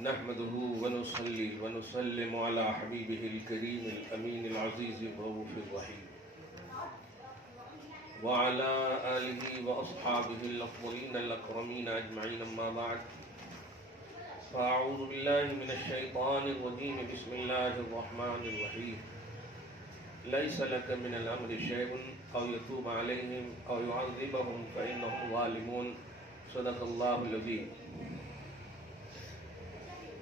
نحمده ونصلي ونسلم على حبيبه الكريم الأمين العزيز الرؤوف الرحيم وعلى آله وأصحابه الأفضلين الأكرمين أجمعين. أما بعد، فأعوذ بالله من الشيطان الرجيم. بسم الله الرحمن الرحيم. ليس لك من الأمر شيء أو يتوب عليهم أو يعذبهم فإنهم ظالمون. صدق الله العظيم.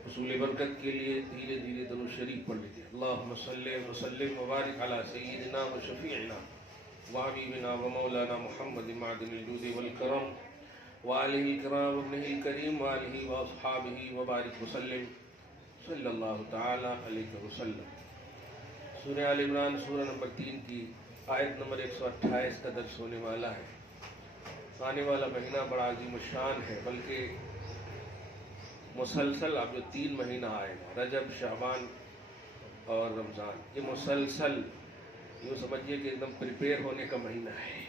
حصول برکت کے لیے دھیرے دھیرے درود شریف پڑھ لیجیے. اللہم صلی وسلم وبارک علی سیدنا و شفیعنا و حبیبنا و مولانا محمد معدن الجود والکرم وآلہ الکرام وابنہ الکریم وآلہ واصحابہ وبارک وسلم صلی اللہ تعالی علیہ وسلم. سورہ آل عمران سورہ نمبر 3 کی آیت نمبر 128 کا درس ہونے والا ہے. آنے والا مہینہ بڑا عظیم الشان ہے، بلکہ مسلسل اب جو 3 مہینہ آئے گا، رجب، شعبان اور رمضان، یہ مسلسل یوں سمجھیے کہ ایک دم پریپیئر ہونے کا مہینہ ہے.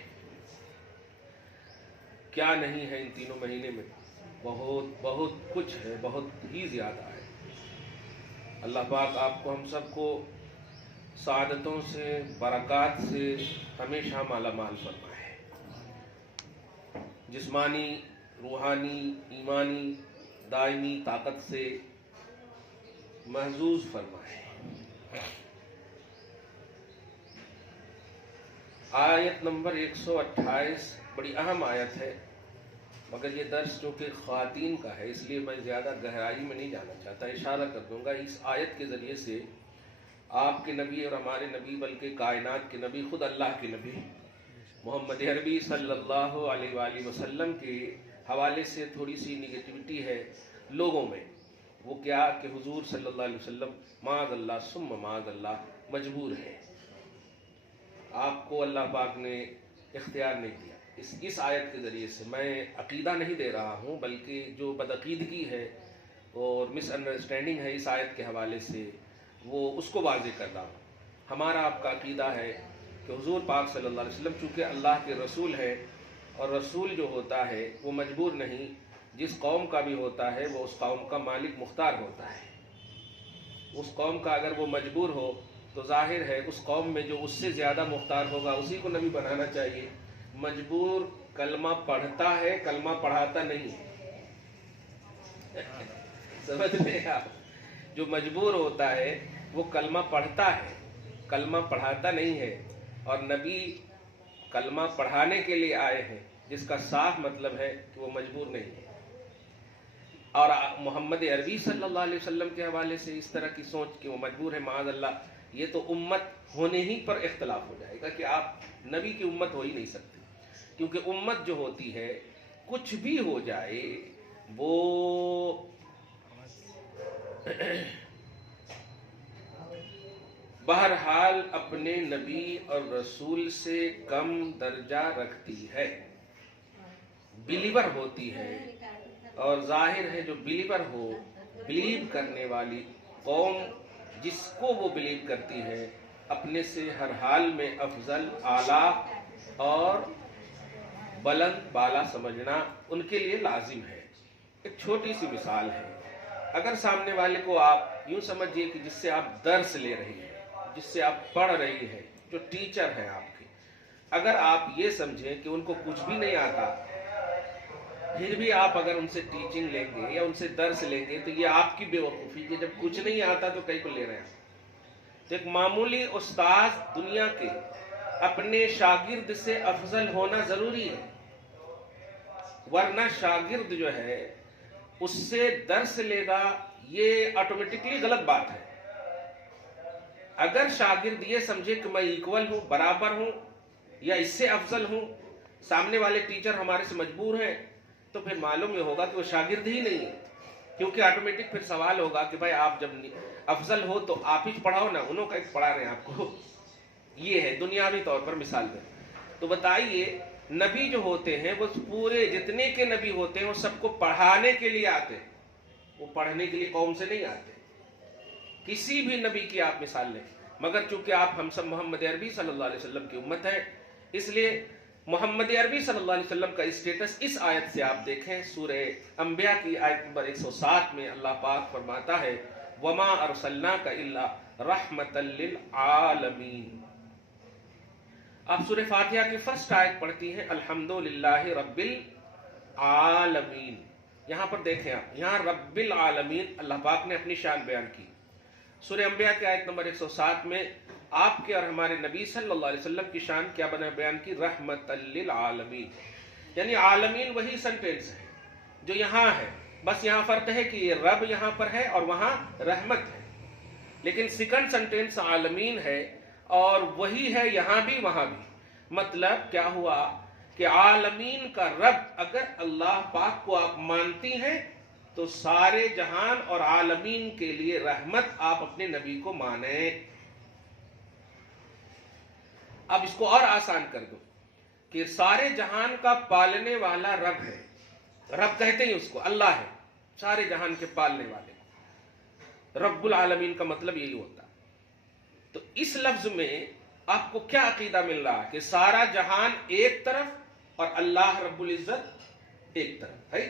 کیا نہیں ہے ان تینوں مہینے میں، بہت کچھ ہے، بہت ہی زیادہ ہے. اللہ پاک آپ کو، ہم سب کو سعادتوں سے، برکات سے ہمیشہ مالا مال فرمائے، جسمانی، روحانی، ایمانی، دائمی طاقت سے محظوظ فرمائے. آیت نمبر 128 بڑی اہم آیت ہے، مگر یہ درس چونکہ خواتین کا ہے اس لیے میں زیادہ گہرائی میں نہیں جانا چاہتا. اشارہ کر دوں گا اس آیت کے ذریعے سے آپ کے نبی اور ہمارے نبی، بلکہ کائنات کے نبی، خود اللہ کے نبی محمد عربی صلی اللہ علیہ وآلہ وسلم کے حوالے سے تھوڑی سی نگیٹیوٹی ہے لوگوں میں. وہ کیا کہ حضور صلی اللہ علیہ وسلم معاذ اللہ ثم معاذ اللہ مجبور ہے. آپ کو اللہ پاک نے اختیار نہیں دیا. اس آیت کے ذریعے سے میں عقیدہ نہیں دے رہا ہوں، بلکہ جو بدعقیدگی ہے اور مس انڈرسٹینڈنگ ہے اس آیت کے حوالے سے، وہ اس کو واضح کر رہا ہوں. ہمارا آپ کا عقیدہ ہے کہ حضور پاک صلی اللہ علیہ وسلم چونکہ اللہ کے رسول ہے، اور رسول جو ہوتا ہے وہ مجبور نہیں، جس قوم کا بھی ہوتا ہے وہ اس قوم کا مالک مختار ہوتا ہے. اس قوم کا اگر وہ مجبور ہو تو ظاہر ہے اس قوم میں جو اس سے زیادہ مختار ہوگا اسی کو نبی بنانا چاہیے. مجبور کلمہ پڑھتا ہے، کلمہ پڑھاتا نہیں ہے. سمجھ لیں آپ، جو مجبور ہوتا ہے وہ کلمہ پڑھتا ہے، کلمہ پڑھاتا نہیں ہے. اور نبی کلمہ پڑھانے کے لیے آئے ہیں، جس کا صاف مطلب ہے کہ وہ مجبور نہیں ہے. اور محمد عربی صلی اللہ علیہ وسلم کے حوالے سے اس طرح کی سوچ کہ وہ مجبور ہے، معاذ اللہ، یہ تو امت ہونے ہی پر اختلاف ہو جائے گا کہ آپ نبی کی امت ہو ہی نہیں سکتے. کیونکہ امت جو ہوتی ہے کچھ بھی ہو جائے وہ بہرحال اپنے نبی اور رسول سے کم درجہ رکھتی ہے، بلیور ہوتی ہے. اور ظاہر ہے جو بلیور ہو، بلیو کرنے والی قوم جس کو وہ بلیو کرتی ہے، اپنے سے ہر حال میں افضل، اعلیٰ اور بلند بالا سمجھنا ان کے لیے لازم ہے. ایک چھوٹی سی مثال ہے. اگر سامنے والے کو آپ یوں سمجھیے کہ جس سے آپ درس لے رہی ہیں، جس سے آپ پڑھ رہی ہیں، جو ٹیچر ہیں آپ کے، اگر آپ یہ سمجھیں کہ ان کو کچھ بھی نہیں آتا، پھر بھی آپ اگر ان سے ٹیچنگ لیں گے یا ان سے درس لیں گے تو یہ آپ کی بے وقوفی کہ جب کچھ نہیں آتا تو کئی کو لے رہے ہیں. تو ایک معمولی استاذ دنیا کے اپنے شاگرد سے افضل ہونا ضروری ہے، ورنہ شاگرد جو ہے اس سے درس لے گا، یہ آٹومیٹکلی غلط بات ہے. اگر شاگرد یہ سمجھے کہ میں ایکول ہوں، برابر ہوں یا اس سے افضل ہوں، سامنے والے ٹیچر ہمارے سے مجبور ہیں، تو پھر معلوم یہ ہوگا کہ وہ شاگرد ہی نہیں ہے. کیونکہ آٹومیٹک پھر سوال ہوگا کہ بھائی آپ جب افضل ہو تو آپ ہی پڑھاؤ نا، انہوں کا ایک پڑھا رہے ہیں آپ کو. یہ ہے دنیاوی طور پر مثال ہے. تو بتائیے نبی جو ہوتے ہیں وہ پورے جتنے کے نبی ہوتے ہیں وہ سب کو پڑھانے کے لیے آتے ہیں، وہ پڑھنے کے لیے قوم سے نہیں آتے. کسی بھی نبی کی آپ مثال لیں، مگر چونکہ آپ ہم سب محمد عربی صلی اللہ علیہ وسلم کی امت ہیں، اس لیے محمد عربی صلی اللہ علیہ وسلم کا اسٹیٹس اس آیت سے آپ دیکھیں، سورہ انبیاء کی آیت نمبر 107 میں اللہ پاک فرماتا ہے وَمَا أَرْسَلْنَاكَ إِلَّا رَحْمَةً لِلْعَالَمِينَ۔ آپ سورہ فاتحہ کی فرسٹ آیت پڑھتی ہیں الحمدللہ رب العالمین، یہاں پر دیکھیں آپ، یہاں رب العالمین اللہ پاک نے اپنی شان بیان کی۔ سورہ انبیاء کی آیت نمبر 107 میں آپ کے اور ہمارے نبی صلی اللہ علیہ وسلم کی شان کیا بیان کی؟ رحمت للعالمین، یعنی عالمین وہی سنٹینس ہے جو یہاں ہے، بس یہاں فرق ہے کہ یہ رب یہاں پر ہے اور وہاں رحمت ہے، لیکن سیکنڈ سنٹینس عالمین ہے اور وہی ہے یہاں بھی وہاں بھی۔ مطلب کیا ہوا کہ عالمین کا رب اگر اللہ پاک کو آپ مانتی ہیں تو سارے جہان اور عالمین کے لیے رحمت آپ اپنے نبی کو مانیں۔ اب اس کو اور آسان کر دو کہ سارے جہان کا پالنے والا رب ہے، رب کہتے ہیں اس کو، اللہ ہے سارے جہان کے پالنے والے، رب العالمین کا مطلب یہی ہوتا۔ تو اس لفظ میں آپ کو کیا عقیدہ مل رہا ہے کہ سارا جہان ایک طرف اور اللہ رب العزت ایک طرف ہے،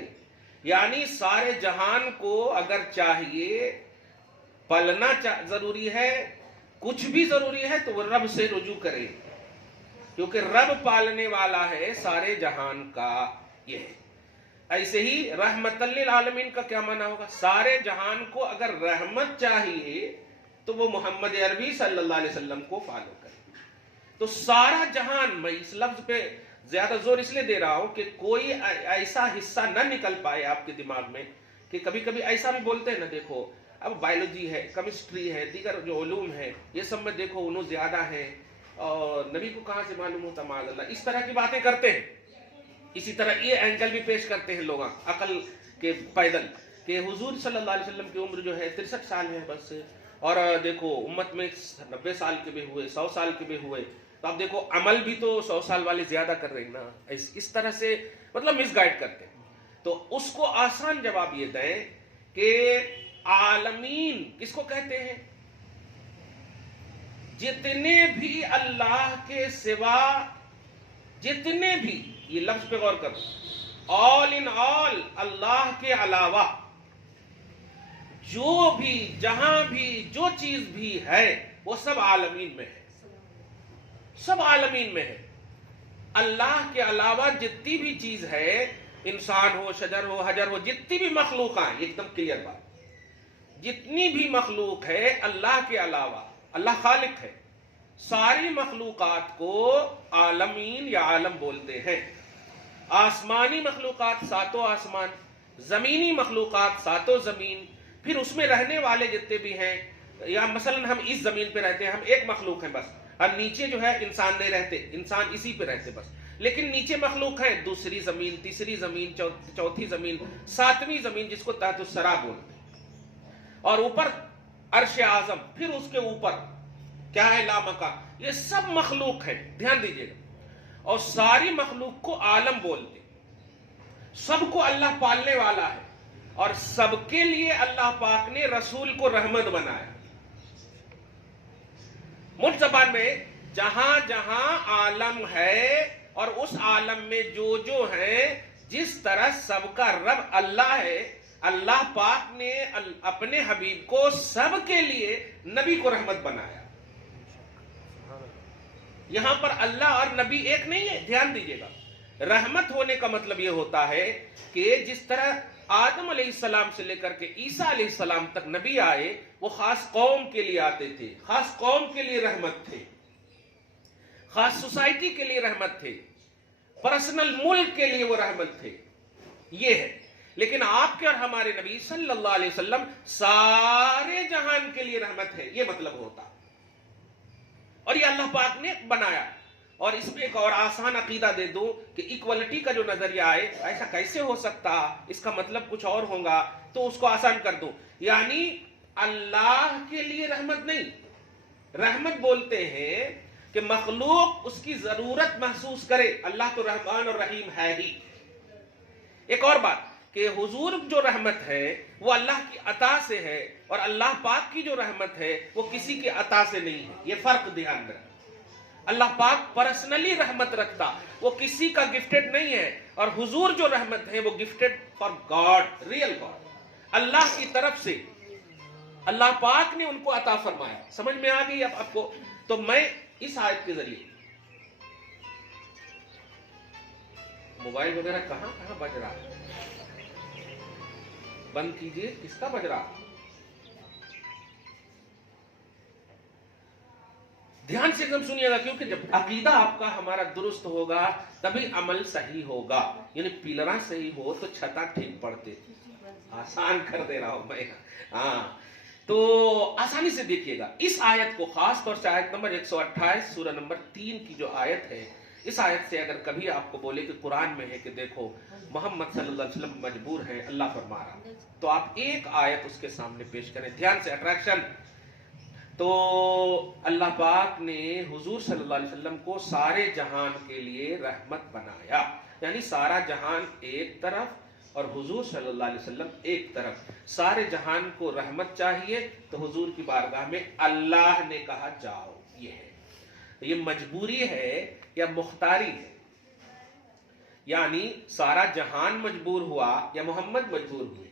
یعنی سارے جہان کو اگر چاہیے پالنا ضروری ہے، کچھ بھی ضروری ہے تو وہ رب سے رجوع کرے، کیونکہ رب پالنے والا ہے سارے جہان کا، یہ ہے۔ ایسے ہی رحمت للعالمین کا کیا معنی ہوگا؟ سارے جہان کو اگر رحمت چاہیے تو وہ محمد عربی صلی اللہ علیہ وسلم کو فالو کرے۔ تو سارا جہان، میں اس لفظ پہ زیادہ زور اس لیے دے رہا ہوں کہ کوئی ایسا حصہ نہ نکل پائے آپ کے دماغ میں، کہ کبھی کبھی ایسا بھی بولتے ہیں نا، دیکھو اب بایولوجی ہے، کیمسٹری ہے، دیگر جو علوم ہے، یہ سب میں دیکھو انہوں زیادہ ہیں اور نبی کو کہاں سے معلوم ہوتا معاذ اللہ، اس طرح کی باتیں کرتے ہیں۔ اسی طرح یہ اینگل بھی پیش کرتے ہیں لوگ عقل کے پیدل کہ حضور صلی اللہ علیہ وسلم کی عمر جو ہے 63 سال ہے بس، اور دیکھو امت میں 90 سال کے بھی ہوئے، 100 سال کے بھی ہوئے، تو اب دیکھو عمل بھی تو 100 سال والے زیادہ کر رہے ہیں نا، اس طرح سے مطلب مس گائیڈ کرتے ہیں۔ تو اس کو آسان جواب یہ دیں کہ عالمین کس کو کہتے ہیں؟ جتنے بھی اللہ کے سوا، جتنے بھی، یہ لفظ پہ غور کرو، آل ان آل، اللہ کے علاوہ جو بھی، جہاں بھی، جو چیز بھی ہے وہ سب عالمین میں ہے، سب عالمین میں ہے۔ اللہ کے علاوہ جتنی بھی چیز ہے، انسان ہو، شجر ہو، حجر ہو، جتنی بھی مخلوق ہیں، ایک دم کلیئر بات، جتنی بھی مخلوق ہے اللہ کے علاوہ، اللہ خالق ہے، ساری مخلوقات کو عالمین یا عالم بولتے ہیں۔ آسمانی مخلوقات 7 آسمان، زمینی مخلوقات 7 زمین، پھر اس میں رہنے والے جتنے بھی ہیں، یا مثلا ہم اس زمین پہ رہتے ہیں، ہم ایک مخلوق ہیں بس، اور نیچے جو ہے انسان نہیں رہتے، انسان اسی پہ رہتے بس، لیکن نیچے مخلوق ہے، دوسری زمین، تیسری زمین، چوتھی زمین، 7ویں زمین جس کو تحت الثری بولتے ہیں، اور اوپر عرش اعظم، پھر اس کے اوپر کیا ہے؟ لامکان۔ یہ سب مخلوق ہے، دھیان دیجیے گا، اور ساری مخلوق کو عالم بولتے، سب کو اللہ پالنے والا ہے، اور سب کے لیے اللہ پاک نے رسول کو رحمت بنایا۔ ملک زبان میں جہاں جہاں عالم ہے اور اس عالم میں جو جو ہیں، جس طرح سب کا رب اللہ ہے، اللہ پاک نے اپنے حبیب کو سب کے لیے نبی کو رحمت بنایا۔ یہاں پر اللہ اور نبی ایک نہیں ہے، دھیان دیجیے گا۔ رحمت ہونے کا مطلب یہ ہوتا ہے کہ جس طرح آدم علیہ السلام سے لے کر کے عیسیٰ علیہ السلام تک نبی آئے، وہ خاص قوم کے لیے آتے تھے، خاص قوم کے لیے رحمت تھے، خاص سوسائٹی کے لیے رحمت تھے، پرسنل ملک کے لیے وہ رحمت تھے، یہ ہے۔ لیکن آپ کے اور ہمارے نبی صلی اللہ علیہ وسلم سارے جہان کے لیے رحمت ہے، یہ مطلب ہوتا، اور یہ اللہ پاک نے بنایا۔ اور اس میں ایک اور آسان عقیدہ دے دوں کہ ایکوالٹی کا جو نظریہ آئے، ایسا کیسے ہو سکتا، اس کا مطلب کچھ اور ہوگا، تو اس کو آسان کر دوں، یعنی اللہ کے لیے رحمت نہیں، رحمت بولتے ہیں کہ مخلوق اس کی ضرورت محسوس کرے، اللہ تو رحمان اور رحیم ہے ہی۔ ایک اور بات کہ حضور جو رحمت ہے وہ اللہ کی عطا سے ہے، اور اللہ پاک کی جو رحمت ہے وہ کسی کی عطا سے نہیں ہے، یہ فرق دھیان میں رکھیں۔ اللہ پاک پرسنلی رحمت رکھتا، وہ کسی کا گفٹڈ نہیں ہے. اور حضور جو رحمت ہے وہ gifted for God, real God, Allah کی طرف سے اللہ پاک نے ان کو عطا فرمایا. سمجھ میں آ گئی اب آپ کو؟ تو میں اس آیت کے ذریعے، موبائل وغیرہ کہاں بج رہا ہے؟ بند کیجئے. کس کا بج رہا؟ دھیان سے ایک دم سنیے گا، کیونکہ جب عقیدہ آپ کا ہمارا درست ہوگا تبھی عمل صحیح ہوگا. یعنی پیلراں صحیح ہو تو چھتا ٹھیک پڑتے. آسان کر دے رہا ہوں میں. ہاں تو آسانی سے دیکھیے گا اس آیت کو، خاص طور سے آیت نمبر 128 سورہ نمبر 3 کی جو آیت ہے، اس آیت سے اگر کبھی آپ کو بولے کہ قرآن میں ہے کہ دیکھو محمد صلی اللہ علیہ وسلم مجبور ہیں، اللہ فرما رہا، تو آپ ایک آیت اس کے سامنے پیش کریں. دھیان سے اٹریکشن. تو اللہ پاک نے حضور صلی اللہ علیہ وسلم کو سارے جہان کے لیے رحمت بنایا. یعنی سارا جہان ایک طرف اور حضور صلی اللہ علیہ وسلم ایک طرف. سارے جہان کو رحمت چاہیے تو حضور کی بارگاہ میں اللہ نے کہا جاؤ. یہ ہے، یہ مجبوری ہے یا مختاری ہے؟ یعنی سارا جہان مجبور ہوا یا محمد مجبور ہوئے؟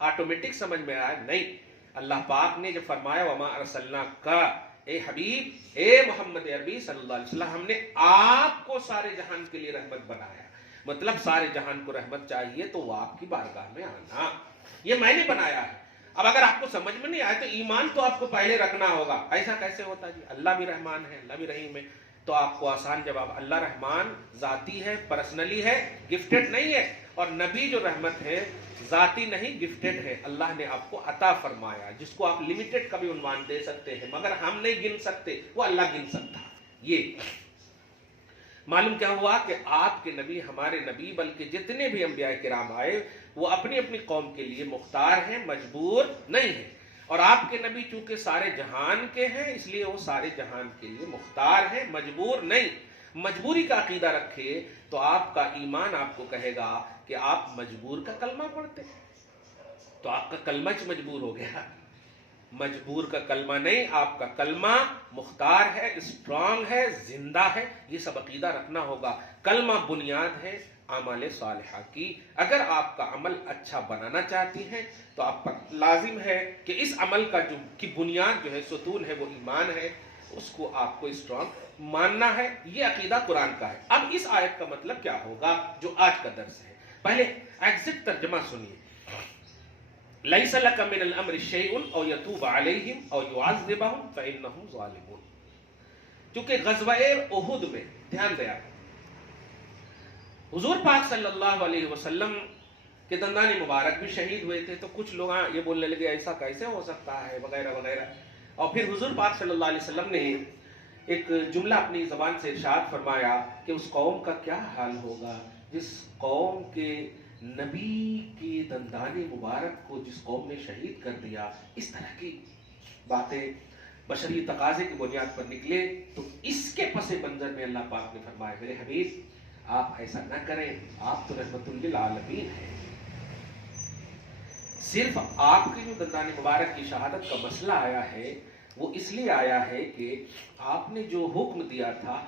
آٹومیٹک سمجھ میں آیا؟ نہیں. اللہ پاک نے جب فرمایا وما ارسلناک، اے حبیب، اے محمد عربی صلی اللہ علیہ وسلم، ہم نے آپ کو سارے جہان کے لیے رحمت بنایا. مطلب سارے جہان کو رحمت چاہیے تو وہ آپ کی بارگاہ میں آنا. یہ میں نے بنایا ہے. اب اگر آپ کو سمجھ میں نہیں آئے تو ایمان تو آپ کو پہلے رکھنا ہوگا. ایسا کیسے ہوتا جی؟ اللہ بھی رحمان ہے، اللہ بھی رحیم ہے. تو آپ کو آسان جواب، اللہ رحمان ذاتی ہے، پرسنلی ہے، گفٹڈ نہیں ہے. اور نبی جو رحمت ہے ذاتی نہیں، گفٹڈ ہے. اللہ نے آپ کو عطا فرمایا، جس کو آپ لمیٹڈ کا بھی عنوان دے سکتے ہیں، مگر ہم نہیں گن سکتے، وہ اللہ گن سکتا. یہ معلوم کیا ہوا کہ آپ کے نبی، ہمارے نبی، بلکہ جتنے بھی انبیاء کرام آئے وہ اپنی اپنی قوم کے لیے مختار ہیں، مجبور نہیں ہیں. اور آپ کے نبی چونکہ سارے جہان کے ہیں اس لیے وہ سارے جہان کے لیے مختار ہیں، مجبور نہیں. مجبوری کا عقیدہ رکھے تو آپ کا ایمان آپ کو کہے گا کہ آپ مجبور کا کلمہ پڑھتے، تو آپ کا کلمہ مجبور ہو گیا. مجبور کا کلمہ نہیں، آپ کا کلمہ مختار ہے، اسٹرانگ ہے، زندہ ہے. یہ سب عقیدہ رکھنا ہوگا. کلمہ بنیاد ہے اعمال صالحہ کی. اگر آپ کا عمل اچھا بنانا چاہتی ہیں تو آپ پر لازم ہے کہ اس عمل کا جو کی بنیاد جو ہے، ستون ہے، وہ ایمان ہے، اس کو آپ کو اسٹرانگ ماننا ہے. یہ عقیدہ قرآن کا ہے. اب اس آیت کا مطلب کیا ہوگا جو آج کا درس ہے؟ پہلے ایگزیکٹ ترجمہ سنیے. لَيْسَ لَكَ مِنَ الْأَمْرِ شَيْءٌ أَوْ يَتُوبَ عَلَيْهِمْ أَوْ يُعَذِّبَهُمْ فَإِنَّهُمْ ظَالِمُونَ. چونکہ غزوہ احد میں، دھیان دیا، حضور پاک صلی اللہ علیہ وسلم کے دندان مبارک بھی شہید ہوئے تھے. تو کچھ لوگ یہ بولنے لگے ایسا کیسے ہو سکتا ہے وغیرہ وغیرہ. اور پھر حضور پاک صلی اللہ علیہ وسلم نے ایک جملہ اپنی زبان سے ارشاد فرمایا کہ اس قوم کا کیا حال ہوگا جس قوم کے نبی کے دندان مبارک کو جس قوم نے شہید کر دیا. اس طرح کی باتیں بشری تقاضے کی بنیاد پر نکلے تو اس کے پس منظر میں اللہ پاک نے فرمایا میرے حبیب آپ ایسا نہ کریں، آپ تو رحمت للعالمین ہیں. صرف آپ کے جو دندان مبارک کی شہادت کا مسئلہ آیا ہے وہ اس لیے آیا ہے کہ آپ نے جو حکم دیا تھا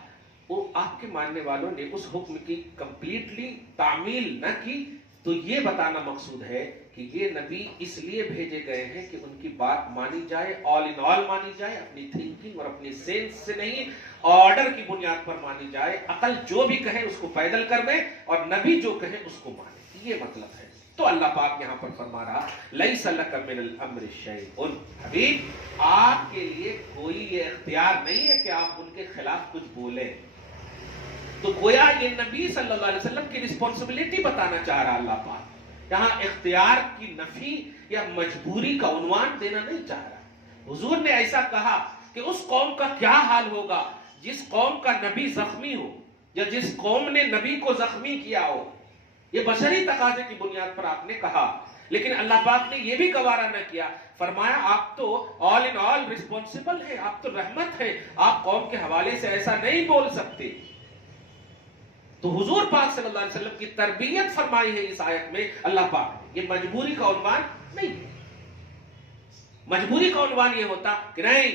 وہ آپ کے ماننے والوں نے اس حکم کی کمپلیٹلی تعمیل نہ کی. تو یہ بتانا مقصود ہے کہ یہ نبی اس لیے بھیجے گئے ہیں کہ ان کی بات مانی جائے، آل ان آل مانی جائے، اپنی تھنکنگ اور اپنی سینس سے نہیں، آرڈر کی بنیاد پر مانی جائے. عقل جو بھی کہے اس کو پیدل کر دیں اور نبی جو کہے اس کو مانے. یہ مطلب ہے. تو اللہ پاک یہاں پر فرما رہا لَيْسَ لَكَ مِنَ الْأَمْرِ شَيْءٌ. حبیب آپ کے لیے کوئی یہ اختیار نہیں ہے کہ آپ ان کے خلاف کچھ بولیں. تو گویا یہ نبی صلی اللہ علیہ وسلم کی رسپانسبلٹی بتانا چاہ رہا اللہ پاک. یہاں اختیار کی نفی یا مجبوری کا عنوان دینا نہیں چاہ رہا. حضور نے ایسا کہا کہ اس قوم کا کیا حال ہوگا جس قوم کا نبی زخمی ہو یا جس قوم نے نبی کو زخمی کیا ہو. یہ بشری تقاضے کی بنیاد پر آپ نے کہا، لیکن اللہ پاک نے یہ بھی گوارا نہ کیا. فرمایا آپ تو آل ان آل رسپانسبل ہے، آپ تو رحمت ہے، آپ قوم کے حوالے سے ایسا نہیں بول سکتے. تو حضور پاک صلی اللہ علیہ وسلم کی تربیت فرمائی ہے اس آیت میں اللہ پاک نے. یہ مجبوری کا عنوان نہیں ہے. مجبوری کا عنوان یہ ہوتا کہ نہیں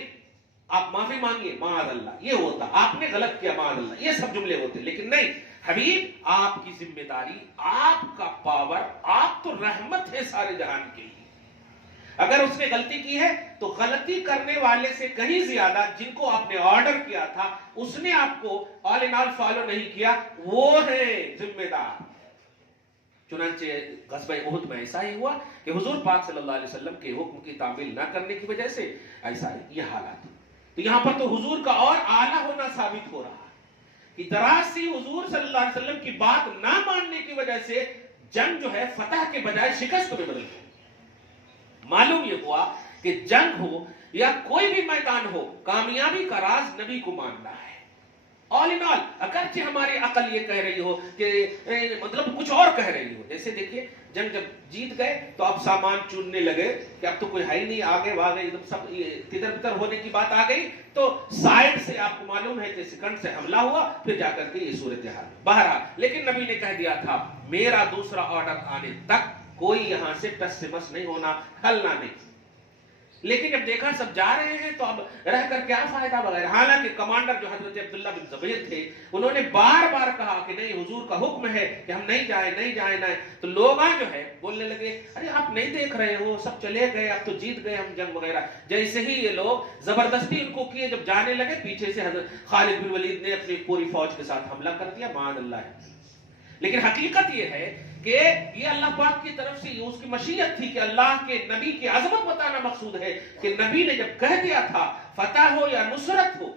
آپ معافی مانگیے معاذ اللہ، یہ ہوتا، آپ نے غلط کیا معاذ اللہ، یہ سب جملے ہوتے، لیکن نہیں حبیب آپ کی ذمہ داری، آپ کا پاور، آپ تو رحمت ہے سارے جہان کے لیے. اگر اس نے غلطی کی ہے تو غلطی کرنے والے سے کہیں زیادہ جن کو آپ نے آرڈر کیا تھا اس نے آپ کو آل ان آل فالو نہیں کیا، وہ ہے ذمہ دار. چنانچہ غزوہ احد میں ایسا ہی ہوا کہ حضور پاک صلی اللہ علیہ وسلم کے حکم کی تعمیل نہ کرنے کی وجہ سے ایسا یہ حالات. تو یہاں پر تو حضور کا اور اعلیٰ ہونا ثابت ہو رہا ہے کہ دراز سی حضور صلی اللہ علیہ وسلم کی بات نہ ماننے کی وجہ سے جنگ جو ہے فتح کے بجائے شکست میں بدل گئی. معلوم یہ ہوا کہ جنگ ہو یا کوئی بھی میدان ہو، کامیابی کا راز نبی کو ماننا ہے. آل ان آل، اگرچہ ہماری عقل یہ کہہ رہی ہو کہ مطلب کچھ اور کہہ رہی ہو. جیسے دیکھیے جنگ جب جیت گئے تو اب سامان چننے لگے کہ اب تو کوئی ہے ہی نہیں، آگے واگے سب تدر بتر ہونے کی بات آ گئی، تو سائڈ سے آپ کو معلوم ہے کہ سیکنڈ سے حملہ ہوا، پھر جا کر کے یہ صورتحال. بہرحال لیکن نبی نے کہہ دیا تھا میرا دوسرا آرڈر آنے تک کوئی یہاں سے ٹس سے مس نہیں ہونا، ہلنا نہیں. لیکن جب دیکھا سب جا رہے ہیں تو اب رہ کر کیا فائدہ وغیرہ. حالانکہ کمانڈر جو حضرت عبداللہ بن زبیر تھے انہوں نے بار بار کہا کہ نہیں حضور کا حکم ہے کہ ہم نہیں جائیں نہیں جائیں نہیں. تو لوگ جو ہے بولنے لگے ارے آپ نہیں دیکھ رہے ہو سب چلے گئے، اب تو جیت گئے ہم جنگ وغیرہ. جیسے ہی یہ لوگ زبردستی ان کو کیے جب جانے لگے، پیچھے سے حضرت خالد بن ولید نے اپنی پوری فوج کے ساتھ حملہ کر دیا. معاذ اللہ. لیکن حقیقت یہ ہے کہ یہ اللہ پاک کی طرف سے اس کی مشیت تھی کہ اللہ کے نبی کی عظمت بتانا مقصود ہے کہ نبی نے جب کہہ دیا تھا فتح ہو یا نصرت ہو،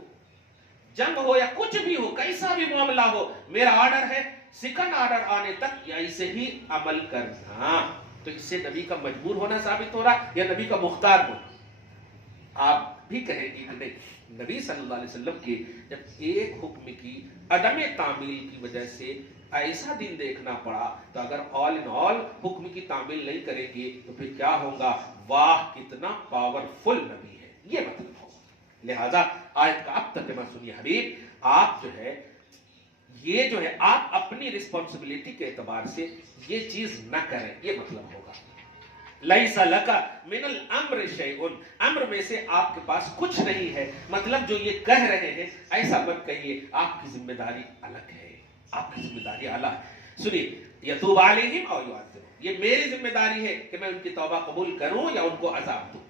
جنگ ہو یا کچھ بھی ہو، کیسا بھی معاملہ ہو، میرا آرڈر ہے سیکنڈ آرڈر آنے تک یا اسے ہی عمل کرنا. تو اس سے نبی کا مجبور ہونا ثابت ہو رہا یا نبی کا مختار ہونا. آپ بھی کہیں گے کہ نہیں، نبی صلی اللہ علیہ وسلم کے جب ایک حکم کی عدم تعمیل کی وجہ سے ایسا دن دیکھنا پڑا، تو اگر آل ان آل حکم کی تعمیل نہیں کریں گے تو پھر کیا ہوگا؟ واہ کتنا پاورفل نبی ہے، یہ مطلب ہوگا. لہذا آیت کا اب ترجمہ سنیے حبیب، آپ جو ہے یہ جو ہے آپ اپنی رسپانسبلٹی کے اعتبار سے یہ چیز نہ کریں، یہ مطلب ہوگا. لیس لک من الامر شیء، امر میں سے آپ کے پاس کچھ نہیں ہے. مطلب جو یہ کہہ رہے ہیں ایسا مت کہیے، آپ کی ذمہ داری الگ ہے، آپ کی ذمہ داری اعلیٰ ہے. سنیے یتوب علیہم او یعذبہم، یہ میری ذمہ داری ہے کہ میں ان کی توبہ قبول کروں یا ان کو عذاب دوں.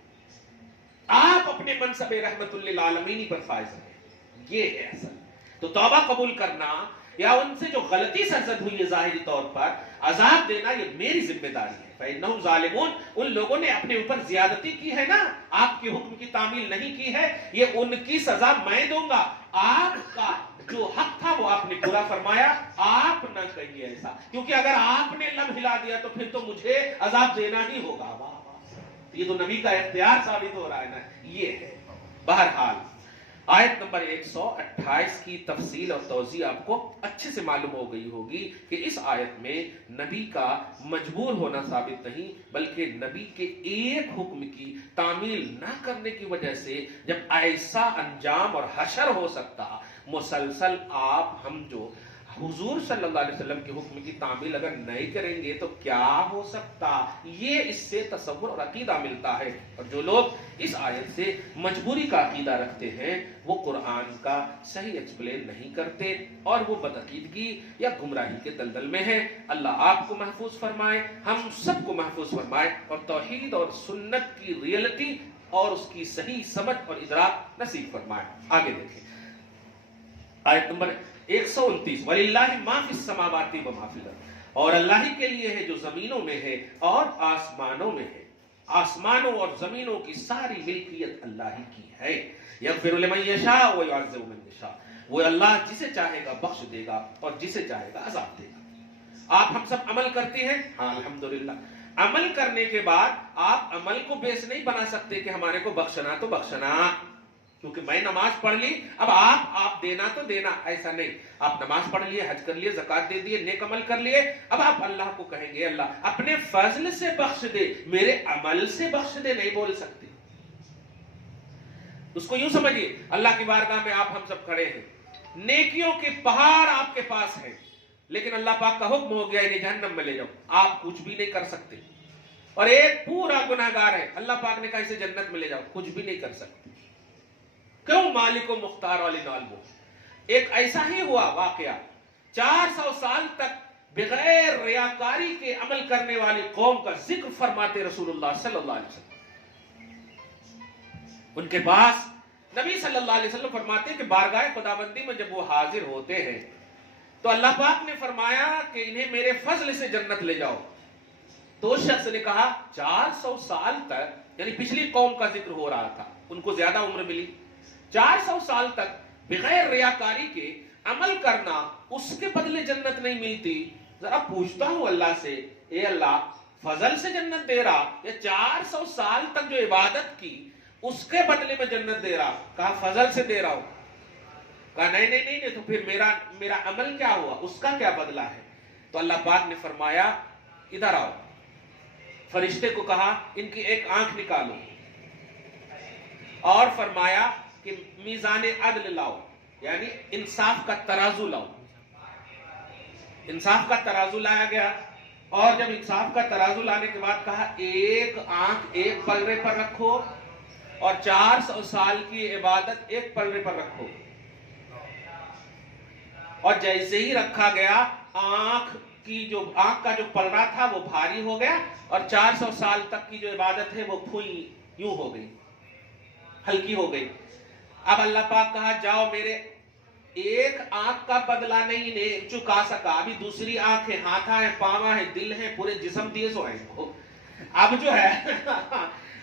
آپ اپنے منصب رحمت للعالمین پر فائز ہیں، یہ ہے اصل. تو توبہ قبول کرنا یا ان سے جو غلطی سرزد ہوئی ہے ظاہری طور پر عذاب دینا، یہ میری ذمہ داری ہے. فإنہم ظالمون، ان لوگوں نے اپنے اوپر زیادتی کی ہے نا، آپ کے حکم کی تعمیل نہیں کی ہے، یہ ان کی سزا میں دوں گا. آپ کا جو حق تھا وہ آپ نے پورا فرمایا، آپ نہ کہیے ایسا، کیونکہ اگر آپ نے لب ہلا دیا تو پھر تو مجھے عذاب دینا ہی ہوگا. یہ تو نبی کا اختیار ثابت ہو رہا ہے نا، یہ ہے. بہرحال آیت نمبر 128 کی تفصیل اور توضیح آپ کو اچھے سے معلوم ہو گئی ہوگی کہ اس آیت میں نبی کا مجبور ہونا ثابت نہیں، بلکہ نبی کے ایک حکم کی تعمیل نہ کرنے کی وجہ سے جب ایسا انجام اور حشر ہو سکتا، مسلسل آپ ہم جو حضور صلی اللہ علیہ وسلم کے حکم کی تعمیل اگر نہیں کریں گے تو کیا ہو سکتا، یہ اس سے تصور اور عقیدہ ملتا ہے. اور جو لوگ اس آیت سے مجبوری کا عقیدہ رکھتے ہیں وہ قرآن کا صحیح ایکسپلین نہیں کرتے اور وہ بدعقیدگی یا گمراہی کے دلدل میں ہیں. اللہ آپ کو محفوظ فرمائے، ہم سب کو محفوظ فرمائے اور توحید اور سنت کی ریئلٹی اور اس کی صحیح سمجھ اور ادراک نصیب فرمائے. آگے دیکھیں آیت نمبر 129، وَلِلَّهِ مَا فِي السَّمَاوَاتِ وَمَا فِي الْأَرْضِ، اور اللہ ہی کے لیے ہے جو زمینوں میں ہے اور آسمانوں میں ہے. آسمانوں اور زمینوں کی ساری ملکیت اللہ ہی کی ہے. یغفر لمن یشاء ویعذب من یشاء، وہ اللہ جسے چاہے گا بخش دے گا اور جسے چاہے گا عذاب دے گا. آپ ہم سب عمل کرتے ہیں، ہاں الحمدللہ. عمل کرنے کے بعد آپ عمل کو بیس نہیں بنا سکتے کہ ہمارے کو بخشنا تو بخشنا، کیونکہ میں نماز پڑھ لی اب آپ دینا تو دینا، ایسا نہیں. آپ نماز پڑھ لیے، حج کر لیے، زکات دے دیے، نیک عمل کر لیے، اب آپ اللہ کو کہیں گے اللہ اپنے فضل سے بخش دے، میرے عمل سے بخش دے نہیں بول سکتے. اس کو یوں سمجھیے اللہ کی بارگاہ میں آپ ہم سب کھڑے ہیں، نیکیوں کے پہاڑ آپ کے پاس ہیں، لیکن اللہ پاک کا حکم ہو گیا انہیں جہنم میں لے جاؤ، آپ کچھ بھی نہیں کر سکتے. اور ایک پورا گناہگار ہے، اللہ پاک نے کہا اسے جنت میں لے جاؤ، کچھ بھی نہیں کر سکتے. کیوں مالک و مختار والی نالبو. ایک ایسا ہی ہوا واقعہ، 400 سال تک بغیر ریاکاری کے عمل کرنے والی قوم کا ذکر فرماتے رسول اللہ صلی اللہ علیہ وسلم. ان کے پاس نبی صلی اللہ علیہ وسلم فرماتے کہ بارگاہ خداوندی میں جب وہ حاضر ہوتے ہیں تو اللہ پاک نے فرمایا کہ انہیں میرے فضل سے جنت لے جاؤ. تو اس شخص نے کہا 400 سال تک، یعنی پچھلی قوم کا ذکر ہو رہا تھا، ان کو زیادہ عمر ملی، 400 سال تک بغیر ریاکاری کے عمل کرنا، اس کے بدلے جنت نہیں ملتی. ذرا پوچھتا ہوں اللہ سے، اے اللہ فضل سے جنت دے رہا یا 400 سال تک جو عبادت کی اس کے بدلے میں جنت دے رہا؟ کہا فضل سے دے رہا ہوں. کہا نہیں تو پھر میرا عمل کیا ہوا، اس کا کیا بدلہ ہے؟ تو اللہ پاک نے فرمایا ادھر آؤ. فرشتے کو کہا ان کی ایک آنکھ نکالو اور فرمایا کہ میزان عدل لاؤ، یعنی انصاف کا ترازو لاؤ. انصاف کا ترازو لایا گیا، اور جب انصاف کا ترازو لانے کے بعد کہا ایک آنکھ ایک پلڑے پر رکھو اور 400 سال کی عبادت ایک پلڑے پر رکھو. اور جیسے ہی رکھا گیا آنکھ کا جو پلڑا تھا وہ بھاری ہو گیا، اور 400 سال تک کی جو عبادت ہے وہ پھوئی یوں ہو گئی، ہلکی ہو گئی. اب اللہ پاک کہا جاؤ، میرے ایک آنکھ کا بدلہ نہیں چکا سکا، ابھی دوسری آنکھ ہے، ہاتھا ہے، پاواں ہے، دل ہے، پورے جسم دیے سو ہیں کو. اب جو ہے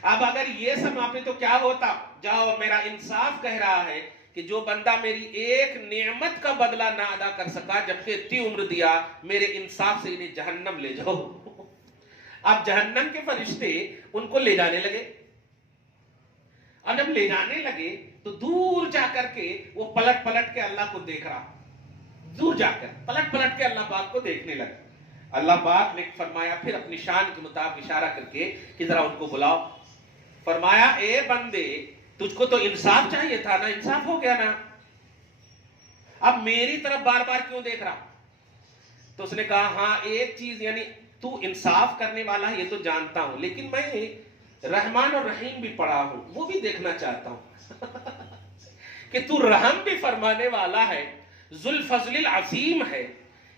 اب اگر یہ سماپے تو کیا ہوتا؟ جاؤ، میرا انصاف کہہ رہا ہے کہ جو بندہ میری ایک نعمت کا بدلہ نہ ادا کر سکا جبکہ اتنی عمر دیا، میرے انصاف سے انہیں جہنم لے جاؤ. اب جہنم کے فرشتے ان کو لے جانے لگے، اور جب لے جانے لگے تو دور جا کر کے وہ پلٹ کے اللہ کو دیکھ رہا، دور جا کر پلٹ کے اللہ پاک کو دیکھنے لگا. اللہ پاک نے فرمایا پھر اپنی شان کے مطابق اشارہ کر کے کہ ذرا ان کو بلاؤ. فرمایا اے بندے، تجھ کو تو انصاف چاہیے تھا نا، انصاف ہو گیا نا، اب میری طرف بار بار کیوں دیکھ رہا؟ تو اس نے کہا ہاں ایک چیز، یعنی تو انصاف کرنے والا ہے یہ تو جانتا ہوں، لیکن میں رحمان اور رحیم بھی پڑھا ہوں، وہ بھی دیکھنا چاہتا ہوں کہ تو رحم بھی فرمانے والا ہے، ذو الفضل العظیم ہے،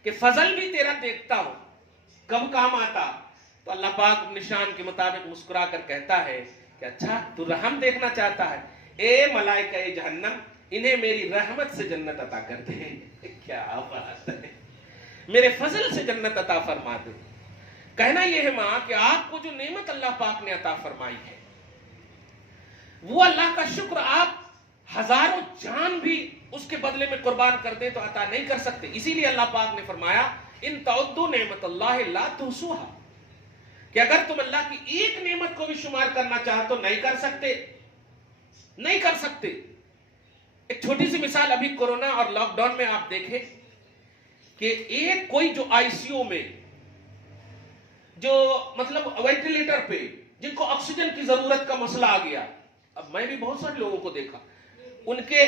کہ فضل بھی تیرا دیکھتا ہوں، کب کام آتا. تو اللہ پاک اپنی شان کے مطابق مسکرا کر کہتا ہے کہ اچھا تو رحم دیکھنا چاہتا ہے، اے ملائکہ جہنم انہیں میری رحمت سے جنت عطا کر دے. کیا بات ہے، میرے فضل سے جنت عطا فرما دے. کہنا یہ ہے ماں کہ آپ کو جو نعمت اللہ پاک نے عطا فرمائی ہے وہ اللہ کا شکر آپ ہزاروں جان بھی اس کے بدلے میں قربان کر دیں تو عطا نہیں کر سکتے. اسی لیے اللہ پاک نے فرمایا ان تعدوا نعمت اللہ لا تحصوها، کہ اگر تم اللہ کی ایک نعمت کو بھی شمار کرنا چاہو تو نہیں کر سکتے. ایک چھوٹی سی مثال، ابھی کورونا اور لاک ڈاؤن میں آپ دیکھیں کہ ایک کوئی جو آئی سی یو میں جو مطلب وینٹیلیٹر پہ جن کو آکسیجن کی ضرورت کا مسئلہ آ گیا، اب میں بھی بہت سارے لوگوں کو دیکھا، ان کے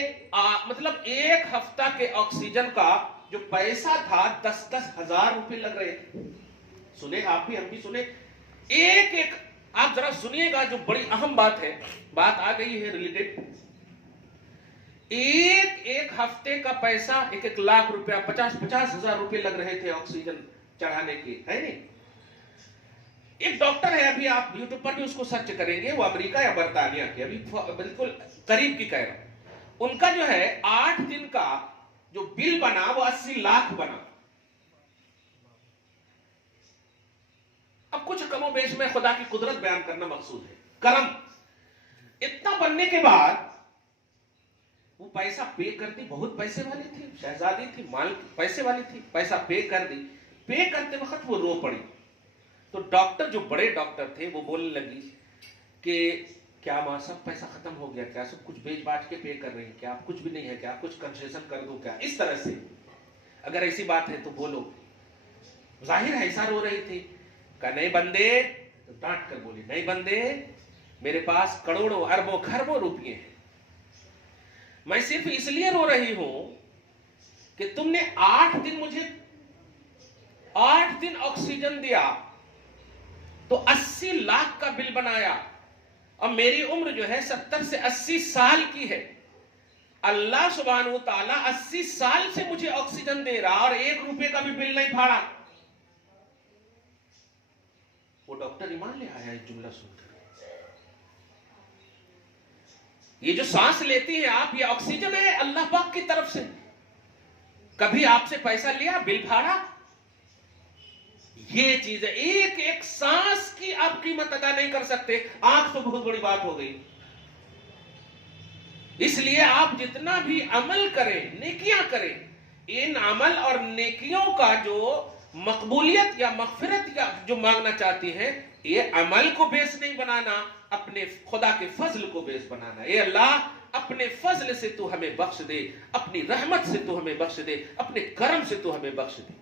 مطلب ایک ہفتہ کے آکسیجن کا جو پیسہ تھا 10-10 ہزار روپے لگ رہے تھے. سنے آپ بھی، ہم بھی سنے. ایک آپ ذرا سنیے گا، جو بڑی اہم بات ہے، بات آ گئی ہے ریلیٹڈ. ایک ہفتے کا پیسہ 1 لاکھ روپیہ، 50 ہزار روپے لگ رہے تھے آکسیجن چڑھانے کے، ہے نہیں. ایک ڈاکٹر ہے، ابھی آپ یوٹیوب پر بھی اس کو سرچ کریں گے، وہ امریکہ یا برطانیہ کے، ابھی بالکل قریب کی کہہ رہا ہوں. ان کا جو ہے 8 دن کا جو بل بنا وہ 80 لاکھ بنا. اب کچھ کم و بیش میں خدا کی قدرت بیان کرنا مقصود ہے، کرم. اتنا بننے کے بعد وہ پیسہ پے کر دی، بہت پیسے والی تھی، شہزادی تھی، مال پیسے والی تھی، پیسہ پے کر دی. پے کرتے وقت وہ رو پڑی. تو ڈاکٹر جو بڑے ڈاکٹر تھے وہ بولنے لگی کہ کیا ماں سب پیسہ ختم ہو گیا، کیا سب کچھ بیچ باچ کے پے کر رہے ہیں، کیا آپ کچھ بھی نہیں ہے، کیا آپ کچھ کنسیشن کر دو کیا، اس طرح سے. اگر ایسی بات ہے تو بولو. ظاہر ہے ایسا رو رہی تھی. کہا نہیں بندے، ڈانٹ کر بولی نہیں بندے، میرے پاس کروڑوں اربوں خربوں روپیے ہیں، میں صرف اس لیے رو رہی ہوں کہ تم نے 8 دن مجھے 8 دن آکسیجن دیا تو 80 لاکھ کا بل بنایا، اور میری عمر جو ہے 70 سے 80 سال کی ہے. اللہ سبحانہ و تعالیٰ 80 سال سے مجھے آکسیجن دے رہا اور 1 روپے کا بھی بل نہیں پھاڑا. وہ ڈاکٹر ایمان لے آیا ایک جملہ سن کر. یہ جو سانس لیتی ہیں آپ، یہ آکسیجن ہے اللہ پاک کی طرف سے. کبھی آپ سے پیسہ لیا، بل پھاڑا؟ یہ چیز ہے. ایک ایک سانس کی آپ قیمت ادا نہیں کر سکتے. آنکھ تو بہت بڑی بات ہو گئی. اس لیے آپ جتنا بھی عمل کریں، نیکیاں کریں، ان عمل اور نیکیوں کا جو مقبولیت یا مغفرت یا جو مانگنا چاہتی ہیں، یہ عمل کو بیس نہیں بنانا، اپنے خدا کے فضل کو بیس بنانا. اے اللہ، اپنے فضل سے تو ہمیں بخش دے، اپنی رحمت سے تو ہمیں بخش دے، اپنے کرم سے تو ہمیں بخش دے.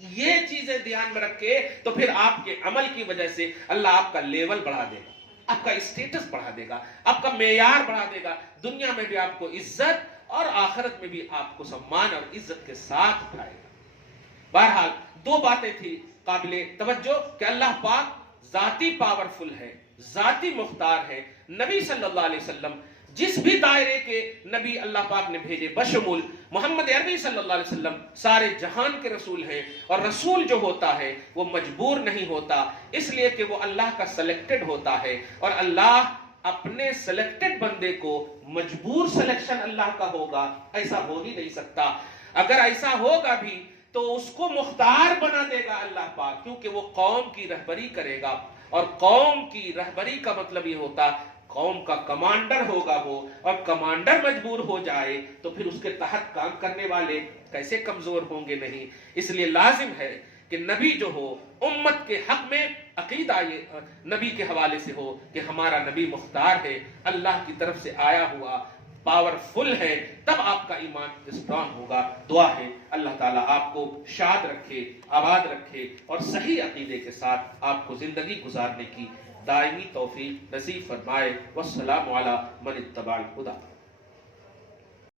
یہ چیزیں دھیان میں رکھ کے تو پھر آپ کے عمل کی وجہ سے اللہ آپ کا لیول بڑھا دے گا، آپ کا اسٹیٹس بڑھا دے گا، آپ کا معیار بڑھا دے گا. دنیا میں بھی آپ کو عزت اور آخرت میں بھی آپ کو سمان اور عزت کے ساتھ اٹھائے گا. بہرحال 2 باتیں تھی قابل توجہ کہ اللہ پاک ذاتی پاورفل ہے، ذاتی مختار ہے. نبی صلی اللہ علیہ وسلم جس بھی دائرے کے نبی اللہ پاک نے بھیجے بشمول محمد عربی صلی اللہ علیہ وسلم سارے جہان کے رسول ہیں. اور رسول جو ہوتا ہے وہ مجبور نہیں ہوتا، اس لیے کہ وہ اللہ کا سلیکٹڈ ہوتا ہے. اور اللہ اپنے سلیکٹڈ بندے کو مجبور سلیکشن اللہ کا ہوگا، ایسا ہو ہی نہیں سکتا. اگر ایسا ہوگا بھی تو اس کو مختار بنا دے گا اللہ پاک، کیونکہ وہ قوم کی رہبری کرے گا. اور قوم کی رہبری کا مطلب یہ ہوتا قوم کا کمانڈر ہوگا وہ، اور کمانڈر مجبور ہو جائے تو پھر اس کے تحت کام کرنے والے کیسے کمزور ہوں گے؟ نہیں. اس لیے لازم ہے کہ نبی جو ہو امت کے حق میں عقیدہ یہ نبی کے حوالے سے ہو کہ ہمارا نبی مختار ہے، اللہ کی طرف سے آیا ہوا، پاورفل ہے. تب آپ کا ایمان اسٹرانگ ہوگا. دعا ہے اللہ تعالیٰ آپ کو شاد رکھے، آباد رکھے اور صحیح عقیدے کے ساتھ آپ کو زندگی گزارنے کی دائمی توفیق نصیب فرمائے. والسلام علی من اتبع الہدی.